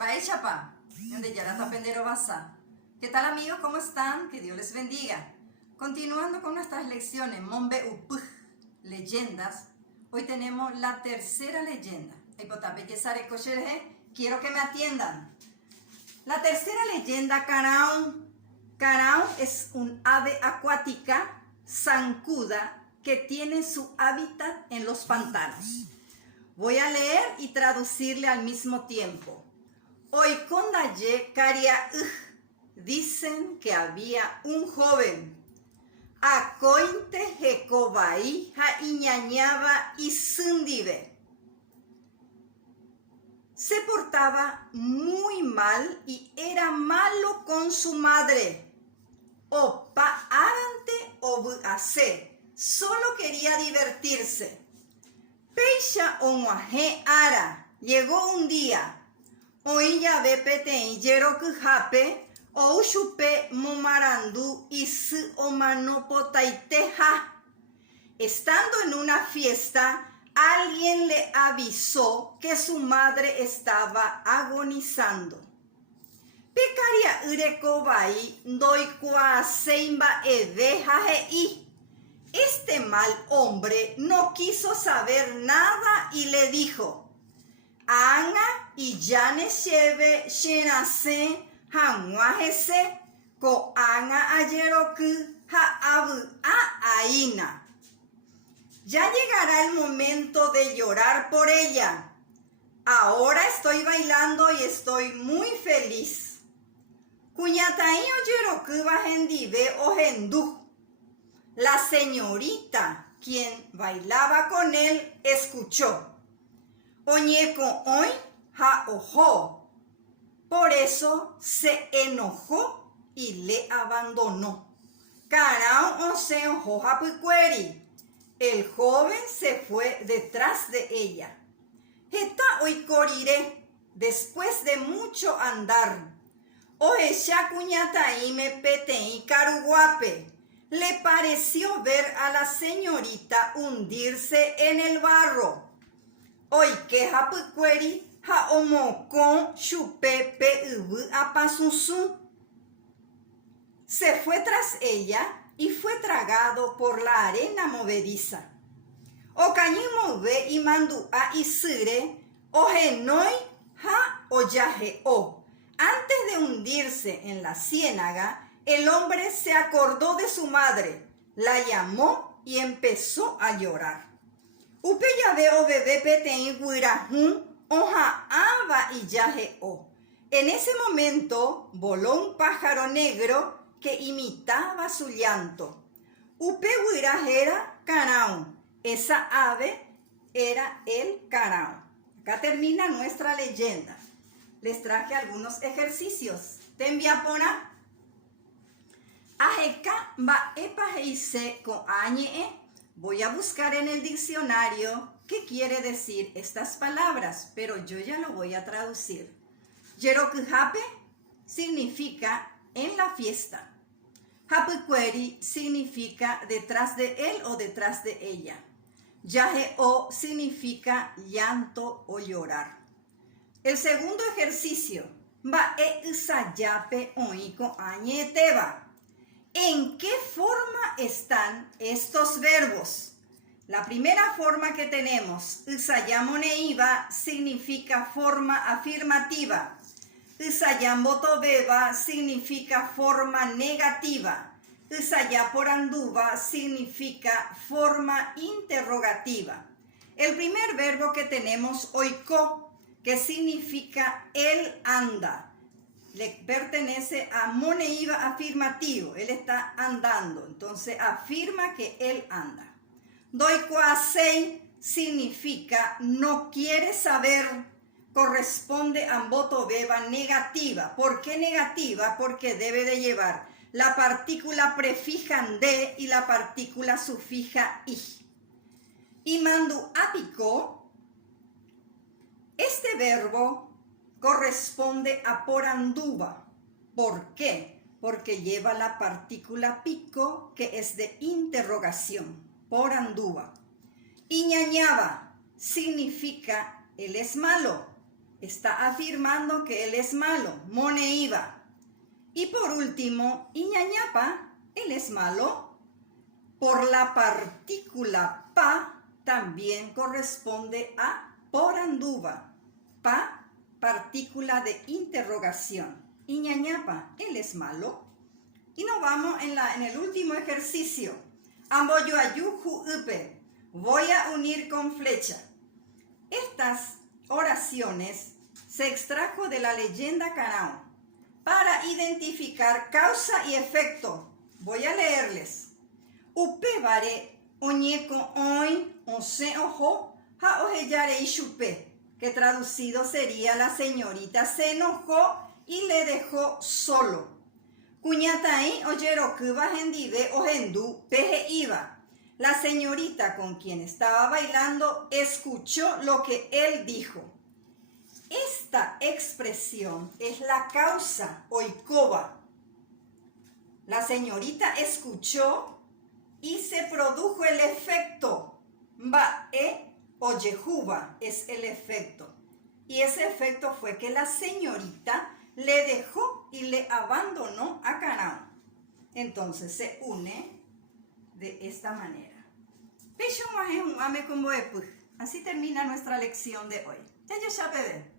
Bye, chapa. Donde ya la tapendero basa. ¿Qué tal, amigos? ¿Cómo están? Que Dios les bendiga. Continuando con nuestras lecciones, Mombe Upuj, leyendas. Hoy tenemos la tercera leyenda. Quiero que me atiendan. La tercera leyenda, Caraón. Caraón es un ave acuática zancuda que tiene su hábitat en los pantanos. Voy a leer y traducirle al mismo tiempo. Oikondaye Karia dicen que había un joven. Acointe Jecobai ha iñañaba y sundive. Se portaba muy mal y era malo con su madre. Opa arante obuase, solo quería divertirse. Peisha omuaje ara, llegó un día. Oiya bepete y yerokujape, ouchupe momarandu y su omanopotaiteja. Estando en una fiesta, alguien le avisó que su madre estaba agonizando. Pecaria urekobai doikua seimba evejaei. Este mal hombre no quiso saber nada y le dijo: Anga y yane shebe shenase hanwajese ko anga ayeroku ha abu a aina. Ya llegará el momento de llorar por ella. Ahora estoy bailando y estoy muy feliz. Kuñatai oyeroku bajendive ojendu. La señorita, quien bailaba con él, escuchó. Oñeko hoy ha ojo. Por eso se enojó y le abandonó. Carao se ojo hapucueri. El joven se fue detrás de ella. Jeta oikorire, después de mucho andar. Oesha cuñataí me petei caruguape. Le pareció ver a la señorita hundirse en el barro. Hoy que hapucueri ha omokon chupepe ubu apasusu. Se fue tras ella y fue tragado por la arena movediza. Okañimo ve y mandu a isire ojenoi ha oyajeo. Antes de hundirse en la ciénaga, el hombre se acordó de su madre, la llamó y empezó a llorar. Upeya veo bebé peten guirajun oja aba y yajeo. En ese momento voló un pájaro negro que imitaba su llanto. Upe guirajera carao. Esa ave era el carao. Acá termina nuestra leyenda. Les traje algunos ejercicios. Tembiapona. Ajeka va epajeise con añe. Voy a buscar en el diccionario qué quiere decir estas palabras, pero yo ya lo voy a traducir. Yerokujape significa en la fiesta. Hapucueri significa detrás de él o detrás de ella. Yajeo significa llanto o llorar. El segundo ejercicio. Va usayape oiko añeteba. ¿En qué forma están estos verbos? La primera forma que tenemos, usayamoneiba, significa forma afirmativa. Usayambotobeba significa forma negativa. Usayaporanduba significa forma interrogativa. El primer verbo que tenemos, oiko, que significa él anda. Le pertenece a moneiba afirmativo, él está andando, entonces afirma que él anda. Doikuasei significa no quiere saber, corresponde a mbotobeba negativa. ¿Por qué negativa? Porque debe de llevar la partícula prefija de y la partícula sufija i. Y mandu ápico, este verbo corresponde a poranduba. ¿Por qué? Porque lleva la partícula pico, que es de interrogación. Poranduba. Iñañaba significa él es malo. está afirmando que él es malo, moneiva. Y por último, iñañapa, él es malo. Por la partícula pa también corresponde a poranduva. Pa, partícula de interrogación. Iñañapa, él es malo. Y nos vamos en el último ejercicio. Amboyoayu upe. Voy a unir con flecha. Estas oraciones se extrajo de la leyenda Canao para identificar causa y efecto. Voy a leerles. Upe vare oñeko oin onse ojo ha ojeyare ishupe, que traducido sería la señorita se enojó y le dejó solo. Cuñatai oyerokuba hendive ojendu peje iba. La señorita con quien estaba bailando escuchó lo que él dijo. Esta expresión es la causa oikoba. La señorita escuchó y se produjo el efecto. Ba'e oyehuba es el efecto. Y ese efecto fue que la señorita le dejó y le abandonó a Canao. Entonces se une de esta manera. Así termina nuestra lección de hoy. Ya, bebé.